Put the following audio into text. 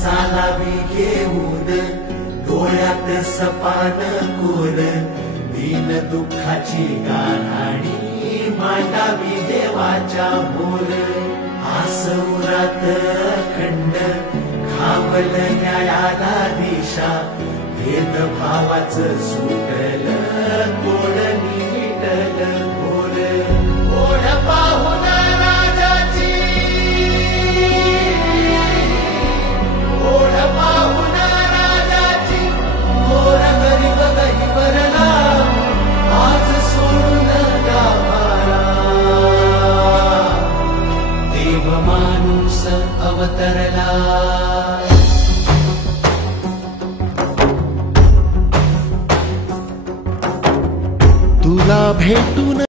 चालावी घेऊन डोळ्यात सपान कोर दीन दुःखाची गाऱ्हाणी मांडावी देवाच्या मोर आस उरात खंड खावल न्यायाला दिशा भेदभावाचं सुटल तोडणी मिटल